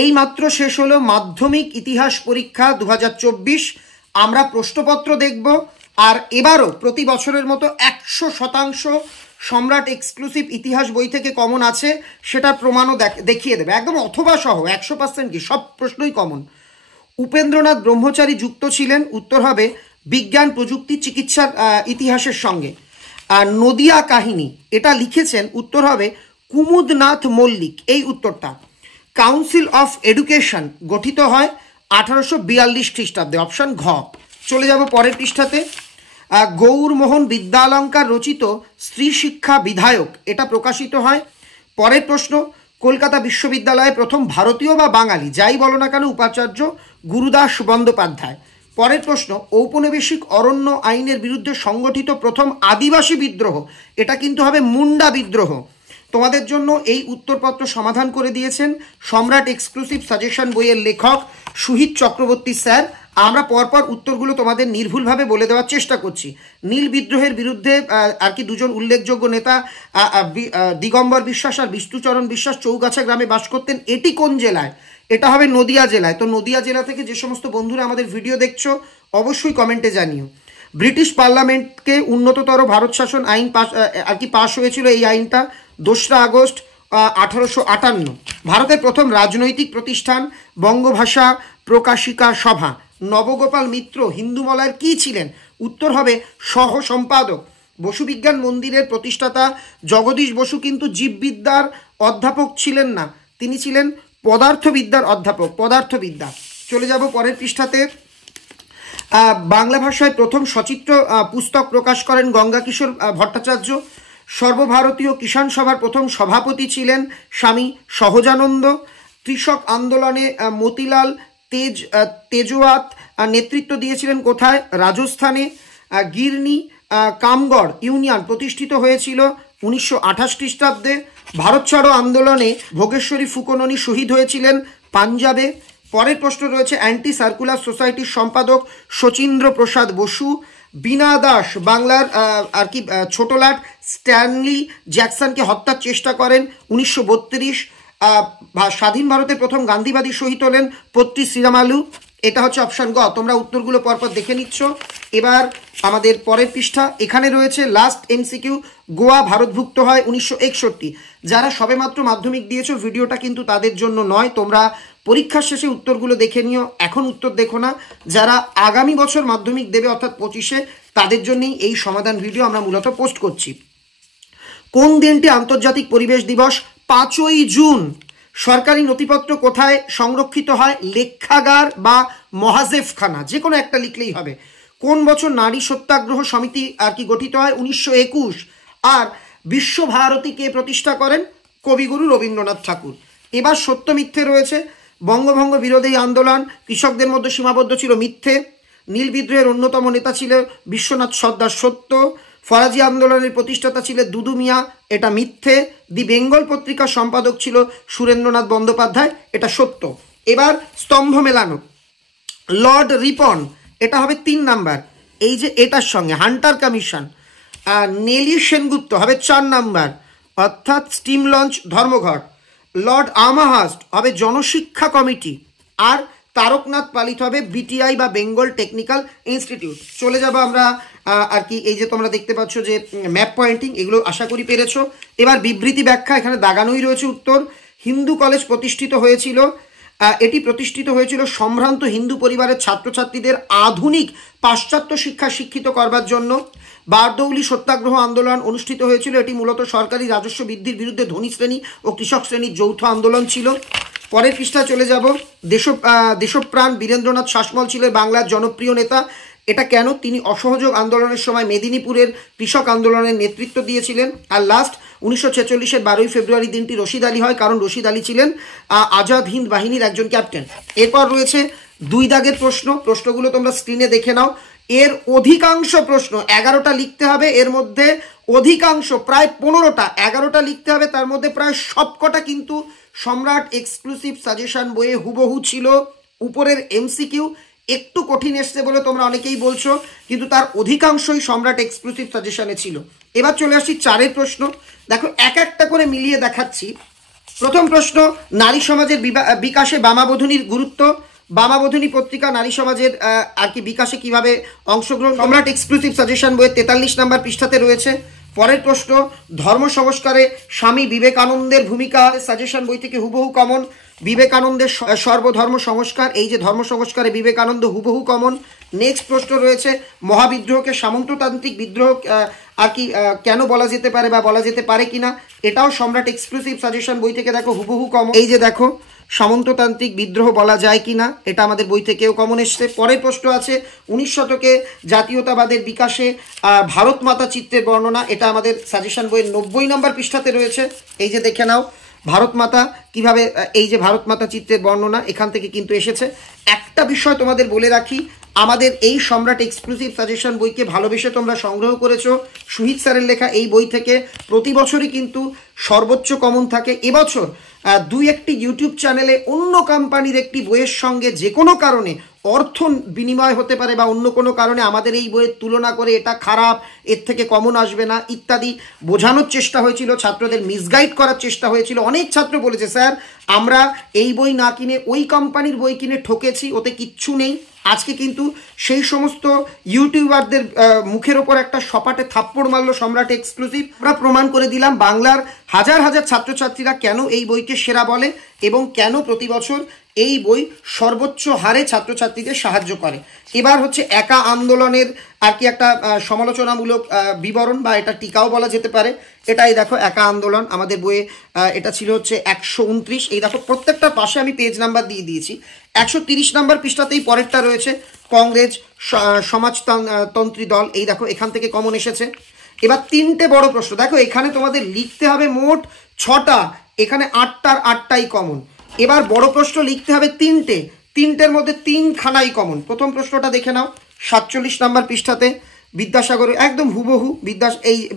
এই মাত্র শেষ হলো মাধ্যমিক ইতিহাস পরীক্ষা 2024। আমরা প্রশ্নপত্র দেখব, আর এবারও প্রতি বছরের মতো 100% সম্রাট এক্সক্লুসিভ ইতিহাস বই থেকে কমন আছে, সেটার প্রমাণও দেখিয়ে দেবে একদম অথবা সহ। 100% কি, সব প্রশ্নই কমন। উপেন্দ্রনাথ ব্রহ্মচারী যুক্ত ছিলেন, উত্তর হবে বিজ্ঞান প্রযুক্তি চিকিৎসার ইতিহাসের সঙ্গে। আর নদিয়া কাহিনী এটা লিখেছেন, উত্তর হবে কুমুদনাথ মল্লিক, এই উত্তরটা। কাউন্সিল অফ এডুকেশন গঠিত হয় 1842 খ্রিস্টাব্দে, অপশন ঘ। চলে যাব পরের পৃষ্ঠাতে। গৌরমোহন বিদ্যালঙ্কার রচিত স্ত্রী শিক্ষা বিধায়ক এটা প্রকাশিত হয়। পরের প্রশ্ন, কলকাতা বিশ্ববিদ্যালয়ে প্রথম ভারতীয় বা বাঙালি যাই বলো না কেন উপাচার্য গুরুদাস বন্দ্যোপাধ্যায়। পরের প্রশ্ন, ঔপনিবেশিক অরণ্য আইনের বিরুদ্ধে সংগঠিত প্রথম আদিবাসী বিদ্রোহ এটা কিন্তু হবে মুন্ডা বিদ্রোহ। তোমাদের জন্য এই উত্তরপত্র সমাধান করে দিয়েছেন সম্রাট এক্সক্লুসিভ সাজেশন বইয়ের লেখক সুহিত চক্রবর্তী স্যার। আমরা পরপর উত্তরগুলো তোমাদের নির্ভুলভাবে বলে দেওয়ার চেষ্টা করছি। নীল বিদ্রোহের বিরুদ্ধে আর কি দুজন উল্লেখযোগ্য নেতা দিগম্বর বিশ্বাস আর বিষ্ণুচরণ বিশ্বাস চৌগাছা গ্রামে বাস করতেন। এটি কোন জেলায়? এটা হবে নদিয়া জেলায়। তো নদিয়া জেলা থেকে যে সমস্ত বন্ধুরা আমাদের ভিডিও দেখছো অবশ্যই কমেন্টে জানিও। ব্রিটিশ পার্লামেন্টকে উন্নততর ভারত শাসন আইন পাশ হয়েছিল। এই আইনটা 2রা আগস্ট 1858। ভারতের প্রথম রাজনৈতিক প্রতিষ্ঠান বঙ্গভাষা প্রকাশিকা সভা। নবগোপাল মিত্র হিন্দুমলয়ের কি ছিলেন? উত্তর হবে সহ সম্পাদক। বসু বিজ্ঞান মন্দিরের প্রতিষ্ঠাতা জগদীশ বসু কিন্তু জীববিদ্যার অধ্যাপক ছিলেন না, তিনি ছিলেন পদার্থবিদ্যার অধ্যাপক, পদার্থবিদ্যা। চলে যাব পরের পৃষ্ঠাতে। বাংলা ভাষায় প্রথম সচিত্র পুস্তক প্রকাশ করেন গঙ্গাকিশোর ভট্টাচার্য। সর্বভারতীয় কিষাণ সভার প্রথম সভাপতি ছিলেন স্বামী সহজানন্দ। কৃষক আন্দোলনে মতিলাল তেজওয়াত নেতৃত্ব দিয়েছিলেন কোথায়? রাজস্থানে। গিরনি কামগড় ইউনিয়ন প্রতিষ্ঠিত হয়েছিল 1928 খ্রিস্টাব্দে। ভারত ছাড়ো আন্দোলনে ভোগেশ্বরী ফুকননি শহীদ হয়েছিলেন পাঞ্জাবে। পরের প্রশ্ন রয়েছে, অ্যান্টি সার্কুলার সোসাইটির সম্পাদক শচীন্দ্র প্রসাদ বসু। বীণা দাস বাংলার আর কি ছোটলাট স্ট্যানলি জ্যাকসনকে হত্যার চেষ্টা করেন 1932। স্বাধীন ভারতের প্রথম গান্ধীবাদী শহীদ হলেন পত্রী শ্রীরামালু। এটা হচ্ছে অপশন গ। তোমরা উত্তরগুলো পরপর দেখে নিচ্ছ। এবার আমাদের পরের পৃষ্ঠা, এখানে রয়েছে লাস্ট এমসিকিউ। গোয়া ভারতভুক্ত হয় 1961। যারা সবেমাত্র মাধ্যমিক দিয়েছো ভিডিওটা কিন্তু তাদের জন্য নয়, তোমরা পরীক্ষার শেষে উত্তরগুলো দেখে নিও, এখন উত্তর দেখো না। যারা আগামী বছর মাধ্যমিক দেবে অর্থাৎ 25-এ, তাদের জন্যই এই সমাধান ভিডিও আমরা মূলত পোস্ট করছি। কোন দিনটি আন্তর্জাতিক পরিবেশ দিবস? 5ই জুন। সরকারি নথিপত্র কোথায় সংরক্ষিত হয়? লেখাগার বা মহাজেফখানা, যে কোনো একটা লিখলেই হবে। কোন বছর নারী সত্যাগ্রহ সমিতি আর কি গঠিত হয়? 1921। আর বিশ্বভারতীকে প্রতিষ্ঠা করেন কবিগুরু রবীন্দ্রনাথ ঠাকুর। এবার সত্য মিথ্যে রয়েছে। বঙ্গভঙ্গ বিরোধী আন্দোলন কৃষকদের মধ্যে সীমাবদ্ধ ছিল, মিথ্যে। নীল বিদ্রোহের অন্যতম নেতা ছিল বিশ্বনাথ সর্দার, সত্য। ফরাজি আন্দোলনের প্রতিষ্ঠাতা ছিলেন দুদু মিয়া, এটা মিথ্যে। দি বেঙ্গল পত্রিকার সম্পাদক ছিল সুরেন্দ্রনাথ বন্দ্যোপাধ্যায়, এটা সত্য। এবার স্তম্ভ মেলানো, লর্ড রিপন, এটা হবে 3 নাম্বার। এই যে এটার সঙ্গে হান্টার কমিশন। নেলি সেনগুপ্ত হবে 4 নাম্বার, অর্থাৎ স্টিম লঞ্চ ধর্মঘট। লর্ড আমাহাস্ট হবে জনশিক্ষা কমিটি। আর তারকনাথ পালিত হবে বিটিআই বা বেঙ্গল টেকনিক্যাল ইনস্টিটিউট। চলে যাব আমরা আর কি, এই যে তোমরা দেখতে পাচ্ছ যে ম্যাপ পয়েন্টিং, এগুলো আশা করি পেরেছো। এবার বিবৃতি ব্যাখ্যা, এখানে দাগানোই রয়েছে উত্তর। হিন্দু কলেজ প্রতিষ্ঠিত হয়েছিল, এটি প্রতিষ্ঠিত হয়েছিল সম্ভ্রান্ত হিন্দু পরিবারের ছাত্রছাত্রীদের আধুনিক পাশ্চাত্য শিক্ষা শিক্ষিত করবার জন্য। বারদৌলি সত্যাগ্রহ আন্দোলন অনুষ্ঠিত হয়েছিল, এটি মূলত সরকারি রাজস্ব বৃদ্ধির বিরুদ্ধে ধনী শ্রেণী ও কৃষক শ্রেণীর যৌথ আন্দোলন ছিল। পরের পৃষ্ঠায় চলে যাব। দেশপ্রাণ বীরেন্দ্রনাথ শাসমল ছিলেন বাংলার জনপ্রিয় নেতা। এটা কেন? তিনি অসহযোগ আন্দোলনের সময় মেদিনীপুরের কৃষক আন্দোলনের নেতৃত্ব দিয়েছিলেন। আর লাস্ট 1946-এর 12ই ফেব্রুয়ারি দিনটি রশিদ আলী হয়, কারণ রশিদ আলী ছিলেন আজাদ হিন্দ বাহিনীর একজন ক্যাপ্টেন। এরপর রয়েছে 2 দাগের প্রশ্ন, প্রশ্নগুলো তোমরা স্ক্রিনে দেখে নাও। এর অধিকাংশ প্রশ্ন 11টা লিখতে হবে, এর মধ্যে অধিকাংশ প্রায় 15টা, 11টা লিখতে হবে, তার মধ্যে প্রায় সবকটা কিন্তু সম্রাট এক্সক্লুসিভ সাজেশন বইয়ে হুবহু ছিল। উপরের এমসিকিউ একটু কঠিন এসছে বলে তোমরা অনেকেই বলছো, কিন্তু তার অধিকাংশই সম্রাট এক্সক্লুসিভ সাজেশনে ছিল। এবার চলে আসছি 4-এর প্রশ্ন। দেখো এক একটা করে মিলিয়ে দেখাচ্ছি। প্রথম প্রশ্ন, নারী সমাজের বিকাশে বামাবোধিনীর গুরুত্ব। বামাবোধিনী পত্রিকা নারী সমাজের আর কি বিকাশে কিভাবে অংশগ্রহণ। সম্রাট এক্সক্লুসিভ সাজেশন বইয়ের 43 নম্বর পৃষ্ঠাতে রয়েছে। পরের প্রশ্ন, ধর্ম সংস্কারে স্বামী বিবেকানন্দের ভূমিকা। সাজেশন বই থেকে হুবহু কমন। বিবেকানন্দের সর্বধর্ম সংস্কার, এই যে ধর্ম সংস্কারে বিবেকানন্দ হুবহু কমন। নেক্সট প্রশ্ন রয়েছে, মহাবিদ্রোহকে সামন্ততান্ত্রিক বিদ্রোহ আর কি কেন বলা যেতে পারে বা বলা যেতে পারে কিনা, এটাও সম্রাট এক্সক্লুসিভ সাজেশন বই থেকে দেখো হুবহু কমন। এই যে দেখো, সামন্ততান্ত্রিক বিদ্রোহ বলা যায় কিনা, এটা আমাদের বই থেকেও কমন এসছে। পরের প্রশ্ন আছে, 19 শতকে জাতীয়তাবাদের বিকাশে ভারত মাতা চিত্রের বর্ণনা, এটা আমাদের সাজেশন বইয়ের 90 নম্বর পৃষ্ঠাতে রয়েছে। এই যে দেখে নাও, ভারত মাতা কিভাবে, এই যে ভারত মাতা চিত্রের বর্ণনা এখান থেকে কিন্তু এসেছে। একটা বিষয় তোমাদের বলে রাখি, আমাদের এই সম্রাট এক্সক্লুসিভ সাজেশন বইকে ভালোবেসে তোমরা সংগ্রহ করেছো সুহিত স্যারের লেখা এই বই থেকে। প্রতি বছরই কিন্তু সর্বোচ্চ কমন থাকে। এবছর দুই একটি ইউটিউব চ্যানেলে অন্য কোম্পানির একটি বইয়ের সঙ্গে যে কোনো কারণে অর্থ বিনিময় হতে পারে বা অন্য কোনো কারণে আমাদের এই বইয়ের তুলনা করে এটা খারাপ, এর থেকে কমন আসবে না ইত্যাদি বোঝানোর চেষ্টা হয়েছিল, ছাত্রদের মিসগাইড করার চেষ্টা হয়েছিল। অনেক ছাত্র বলেছে, স্যার আমরা এই বই না কিনে ওই কোম্পানির বই কিনে ঠকেছি, ওতে কিচ্ছু নেই। আজকে কিন্তু সেই সমস্ত ইউটিউবারদের মুখের ওপর একটা সপাটে থাপ্পড় মারলো সম্রাট এক্সক্লুসিভ। আমরা প্রমাণ করে দিলাম বাংলার হাজার হাজার ছাত্রছাত্রীরা কেন এই বইকে সেরা বলে এবং কেন প্রতি বছর এই বই সর্বোচ্চ হারে ছাত্রছাত্রীদের সাহায্য করে। এবার হচ্ছে একা আন্দোলনের আর কি একটা সমালোচনামূলক বিবরণ বা এটা টিকাও বলা যেতে পারে। এটাই দেখো, একা আন্দোলন আমাদের বইয়ে এটা ছিল হচ্ছে 129। এই দেখো, প্রত্যেকটার পাশে আমি পেজ নাম্বার দিয়ে দিয়েছি। 130 নম্বর পৃষ্ঠাতেই পরেরটা রয়েছে, কংগ্রেস সমাজতন্ত্রী দল। এই দেখো, এখান থেকে কমন এসেছে। এবার তিনটে বড় প্রশ্ন দেখো, এখানে তোমাদের লিখতে হবে মোট 6টা, এখানে 8টার 8টাই কমন। এবার বড় প্রশ্ন লিখতে হবে তিনটের মধ্যে 3খানাই কমন। প্রথম প্রশ্নটা দেখে নাও, 47 নম্বর পৃষ্ঠাতে বিদ্যাসাগরের একদম হুবহু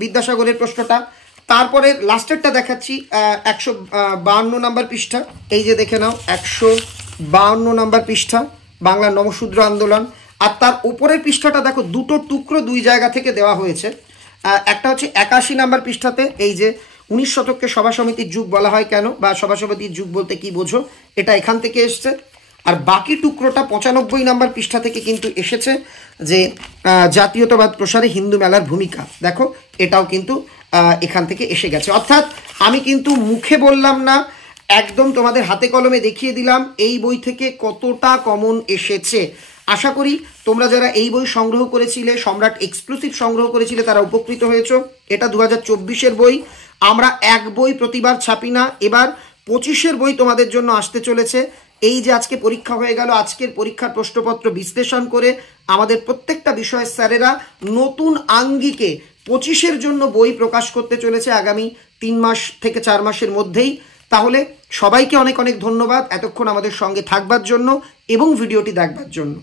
বিদ্যাসাগরের প্রশ্নটা। তারপরে লাস্টেরটা দেখাচ্ছি 152 নম্বর পৃষ্ঠা। এই যে দেখে নাও, 152 নম্বর পৃষ্ঠা, বাংলা নমশূদ্র আন্দোলন। আর তার উপরের পৃষ্ঠাটা দেখো, দুটো টুকরো দুই জায়গা থেকে দেওয়া হয়েছে। একটা হচ্ছে 81 নম্বর পৃষ্ঠাতে, এই যে 19 শতককে সভা সমিতির যুগ বলা হয় কেন বা সভা সমিতির যুগ বলতে কি বোঝো, এটা এখান থেকে এসছে। আর বাকি টুকরোটা 95 নম্বর পৃষ্ঠা থেকে কিন্তু এসেছে, যে জাতীয়তাবাদ প্রসারে হিন্দু মেলার ভূমিকা। দেখো, এটাও কিন্তু এখান থেকে এসে গেছে। অর্থাৎ আমি কিন্তু মুখে বললাম না, একদম তোমাদের হাতে কলমে দেখিয়ে দিলাম এই বই থেকে কতটা কমন এসেছে। আশা করি তোমরা যারা এই বই সংগ্রহ করেছিলে, সম্রাট এক্সক্লুসিভ সংগ্রহ করেছিলে, তারা উপকৃত হয়েছো। এটা 2024-এর বই। আমরা এক বই প্রতিবার ছাপি না, এবার 25-এর বই তোমাদের জন্য আসতে চলেছে। এই যে আজকে পরীক্ষা হয়ে গেল, আজকের পরীক্ষার প্রশ্নপত্র বিশ্লেষণ করে আমাদের প্রত্যেকটা বিষয়ের স্যারেরা নতুন আঙ্গিকে 25-এর জন্য বই প্রকাশ করতে চলেছে আগামী 3 মাস থেকে 4 মাসের মধ্যেই। তাহলে সবাইকে অনেক অনেক ধন্যবাদ এতক্ষণ আমাদের সঙ্গে থাকবার জন্য এবং ভিডিওটি দেখবার জন্য।